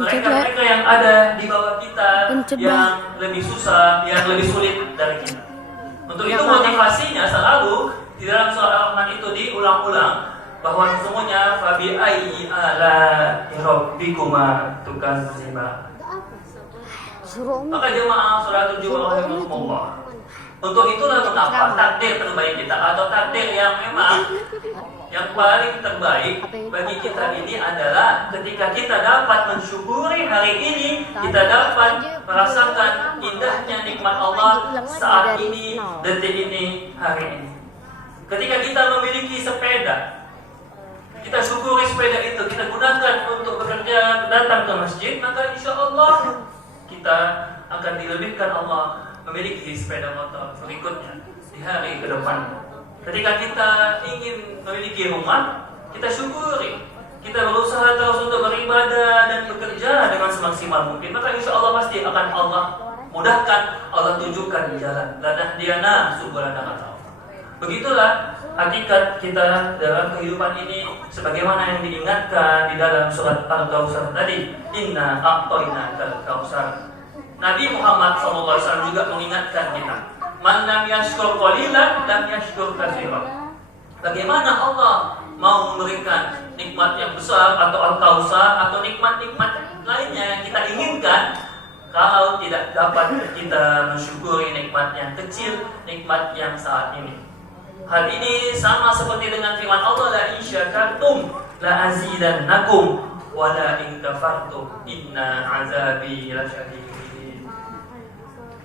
mereka-mereka yang ada di bawah kita, yang lebih susah, yang lebih sulit dari kita. Untuk itu motivasinya selalu di dalam surah Al-Rahman itu diulang-ulang bahwa sesungguhnya fabi ayyi ala rabbikuma tukadziban. Maka jemaah salatul Jumat rahimakumullah. Untuk itulah mengapa takdir terbaik kita atau takdir yang memang yang paling terbaik bagi kita ini adalah ketika kita dapat mensyukuri hari ini, kita dapat merasakan indahnya nikmat Allah saat ini, detik ini, hari ini. Ketika kita memiliki sepeda, kita syukuri sepeda itu, kita gunakan untuk bekerja, datang ke masjid, maka insya Allah kita akan dilebihkan Allah memiliki sepeda motor berikutnya di hari ke depan. Ketika kita ingin memiliki rumah, kita syukuri, kita berusaha terus untuk beribadah dan bekerja dengan semaksimal mungkin, maka insya Allah pasti akan Allah mudahkan, Allah tunjukkan jalan. Ladah diana subulana. Begitulah hakikat kita dalam kehidupan ini, sebagaimana yang diingatkan di dalam surat Al-Kautsar tadi, inna a'tainakal kautsar. Nabi Muhammad SAW juga mengingatkan kita, man lam yashkur qalilan lam yashkur katsiran. Bagaimana Allah mau memberikan nikmat yang besar atau al-kautsar atau nikmat-nikmat lainnya yang kita inginkan kalau tidak dapat kita mensyukuri nikmat yang kecil, nikmat yang saat ini. Hal ini sama seperti dengan firman Allah, la in syakartum la azidannakum wa la in kafartum inna azabi lasyadid.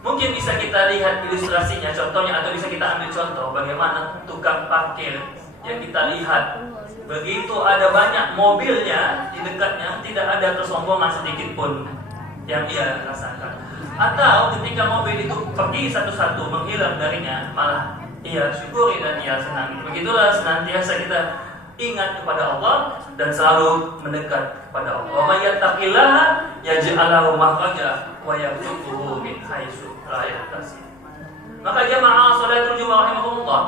Mungkin bisa kita lihat ilustrasinya, contohnya, atau bisa kita ambil contoh bagaimana tukang parkir yang kita lihat begitu ada banyak mobilnya di dekatnya, tidak ada kesombongan sedikit pun yang ia rasakan. Atau ketika mobil itu pergi satu-satu menghilang darinya, malah ia syukuri dan ia senang. Begitulah senantiasa kita ingat kepada Allah dan selalu mendekat kepada Allah. Wa may yattaqillaha yaj'al lahu makhraja wa yarzuqhu min haitsu la yahtasib. Maka jamaah salatul Jumat rahimahumullah,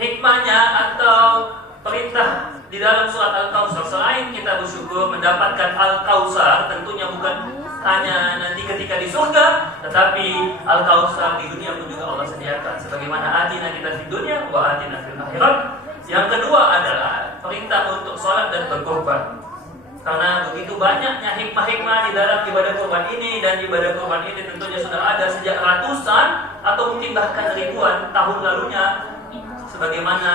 hikmahnya atau perintah di dalam surat Al-Kautsar, selain kita bersyukur mendapatkan Al-Kautsar, tentunya bukan hanya nanti ketika di surga, tetapi Al-Kautsar di dunia pun juga Allah sediakan, sebagaimana atina kita di dunia wa atina fil akhirat. Yang kedua adalah perintah untuk sholat dan berkorban. Karena begitu banyaknya hikmah-hikmah di dalam ibadah kurban ini, dan ibadah kurban ini tentunya sudah ada sejak ratusan atau mungkin bahkan ribuan tahun lalunya, sebagaimana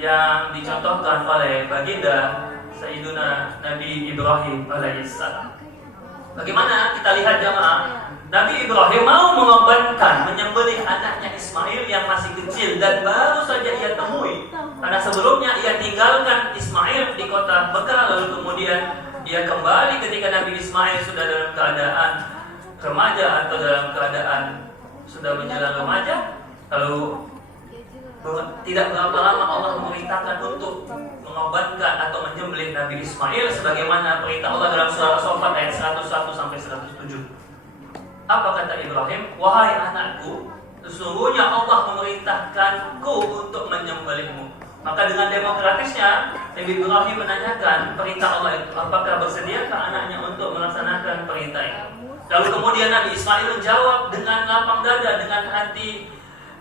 yang dicontohkan oleh baginda Sayyiduna Nabi Ibrahim alaihissalam. Bagaimana kita lihat jamaah, Nabi Ibrahim mau mengorbankan, menyembelih anaknya Ismail yang masih kecil dan baru saja ia temui. Karena sebelumnya ia tinggalkan Ismail di kota Mekah, lalu kemudian ia kembali ketika Nabi Ismail sudah dalam keadaan remaja atau dalam keadaan sudah menjelang remaja. Lalu tidak berapa lama Allah memerintahkan untuk mengorbankan atau menyembelih Nabi Ismail sebagaimana perintah Allah dalam surah As-Saffat ayat 101 sampai 107. Apa kata Ibrahim? Wahai anakku, sesungguhnya Allah memerintahkanku untuk menyembelihmu. Maka dengan demokratisnya Nabi Ibrahim menanyakan perintah Allah itu, apakah bersediakah anaknya untuk melaksanakan perintah itu. Lalu kemudian Nabi Ismail menjawab dengan lapang dada,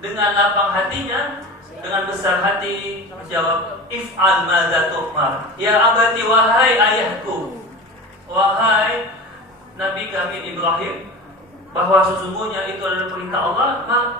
dengan lapang hatinya, dengan besar hati menjawab, if'al madza tu'mar ya abati, wahai ayahku, wahai Nabi kami Ibrahim, bahwa sesungguhnya itu adalah perintah Allah,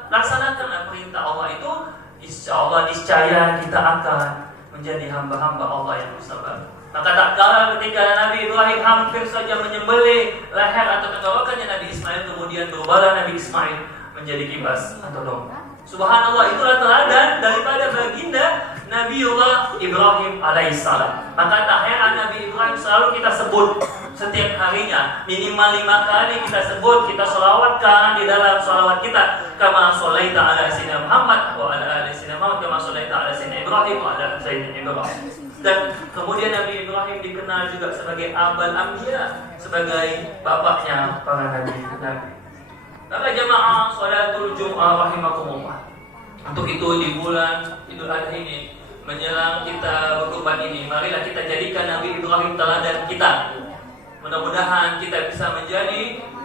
laksanakanlah perintah Allah itu. Insya Allah niscaya kita akan menjadi hamba-hamba Allah yang bersabar. Maka tak kalah ketika Nabi Ibrahim hampir saja menyembelih leher atau tenggorokannya Nabi Ismail, kemudian berubahlah Nabi Ismail menjadi kibas atau domba. Subhanallah, itulah teladan daripada baginda Nabiullah Ibrahim alaihissalam. Maka tak heran Nabi Ibrahim selalu kita sebut setiap harinya, minimal 5 kali kita sebut, kita sholawatkan di dalam sholawat kita, kama sholaita ala sayyidina Muhammad wa ala ali sayyidina Muhammad, kama sholaita ala sayyidina Ibrahim wa ala sayyidina Ibrahim. Dan kemudian Nabi Ibrahim dikenal juga sebagai Abul Anbiya, sebagai bapaknya para nabi. Maka jemaah sholatul Jum'ah rahimakumullah, untuk itu di bulan Idul Adha ini, menjelang kita berkurban ini, marilah kita jadikan Nabi Ibrahim teladan kita. mudah-mudahan kita bisa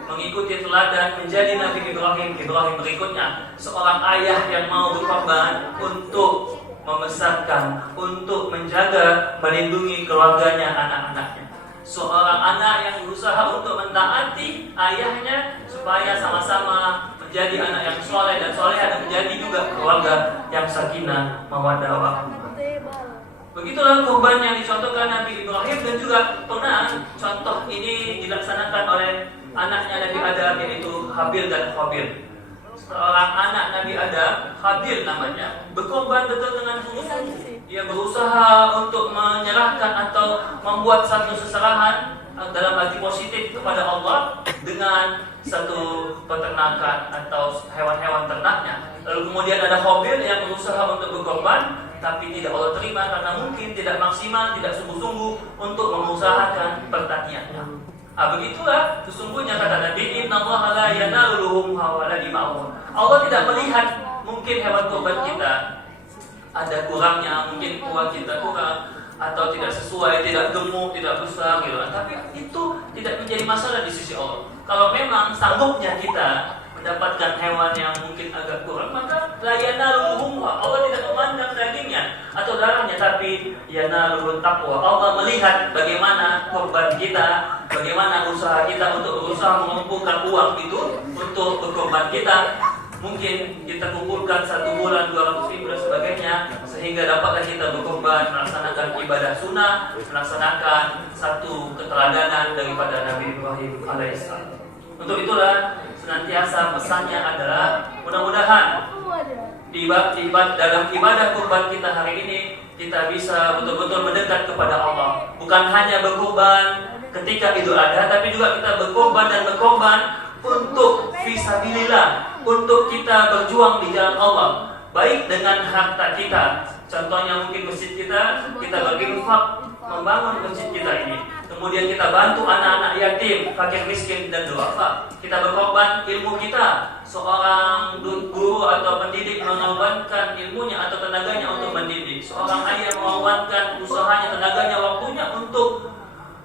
mengikuti teladan menjadi Nabi Ibrahim berikutnya, seorang ayah yang mau berkorban untuk membesarkan, untuk menjaga, melindungi keluarganya, anak-anaknya. Seorang anak yang berusaha untuk mentaati ayahnya supaya sama-sama menjadi anak yang soleh dan soleha dan menjadi juga keluarga yang sakinah, mawaddah, warahmah. Begitulah kurban yang dicontohkan Nabi Ibrahim, dan juga pernah contoh ini dilaksanakan oleh anaknya Nabi Adam, yaitu Habil dan Qabil. Seorang anak Nabi Adam, Habil namanya, berkorban betul dengan sungguh-sungguh. Ia berusaha untuk menyerahkan atau membuat satu seserahan dalam arti positif kepada Allah dengan satu peternakan atau hewan-hewan ternaknya. Lalu kemudian ada Qabil yang berusaha untuk berkorban, tapi tidak Allah terima karena mungkin tidak maksimal, tidak sungguh-sungguh untuk mengusahakan pertaniannya. Begitulah sesungguhnya kata Nabi, innallaha la yanalu luhumha wa la dima'uhum. Allah tidak melihat mungkin hewan kurban kita ada kurangnya, mungkin uang kita kurang atau tidak sesuai, tidak gemuk, tidak besar gitu. Tapi itu tidak menjadi masalah di sisi Allah. Kalau memang sanggupnya kita mendapatkan hewan yang mungkin agak kurang, maka la yanalu luhumha. Allah tidak memandang dagingnya atau darahnya, tapi yanalu taqwa. Allah melihat bagaimana kurban kita, bagaimana usaha kita untuk berusaha mengumpulkan uang itu untuk berkorban kita. Mungkin kita kumpulkan 1 bulan 200 ribu dan sebagainya, sehingga dapatlah kita berkorban, melaksanakan ibadah sunnah, melaksanakan satu keteladanan daripada Nabi Ibrahim alaihissalam. Untuk itulah senantiasa pesannya adalah mudah-mudahan dalam ibadah kurban kita hari ini kita bisa betul-betul mendekat kepada Allah. Bukan hanya berkorban ketika Idul Adha, tapi juga kita berkorban untuk fisabilillah, untuk kita berjuang di jalan Allah, baik dengan harta kita. Contohnya mungkin masjid kita berinfak membangun masjid kita ini. Kemudian kita bantu anak-anak yatim, fakir miskin dan duafa. Kita berkorban ilmu kita. Seorang guru atau pendidik mengorbankan ilmunya atau tenaganya untuk mendidik. Seorang ayah mengorbankan usahanya, tenaganya, waktunya untuk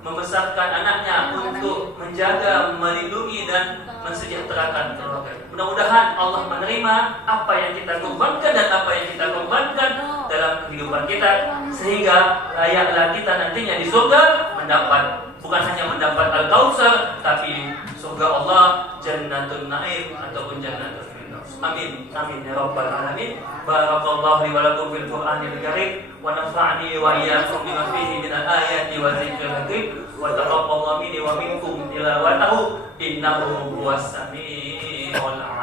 membesarkan anaknya, untuk menjaga, melindungi dan mensejahterakan keluarga. Mudah-mudahan Allah menerima apa yang kita korbankan dan apa yang kita korbankan dalam kehidupan kita, sehingga layaklah kita nantinya di surga bukan hanya mendapat Al-Kautsar, tapi surga Allah, Jannatul Naim ataupun Jannatul Firdaus. Amin, amin ya rabbal alamin. Barakallahu li wa lakum fil Qur'anil karim wa nafa'ni wa iyyakum bima fihi min al-ayati wa dzikril hakim wa taqabbalallahu minni wa minkum tilawatahu innahu huwas samiul 'alim.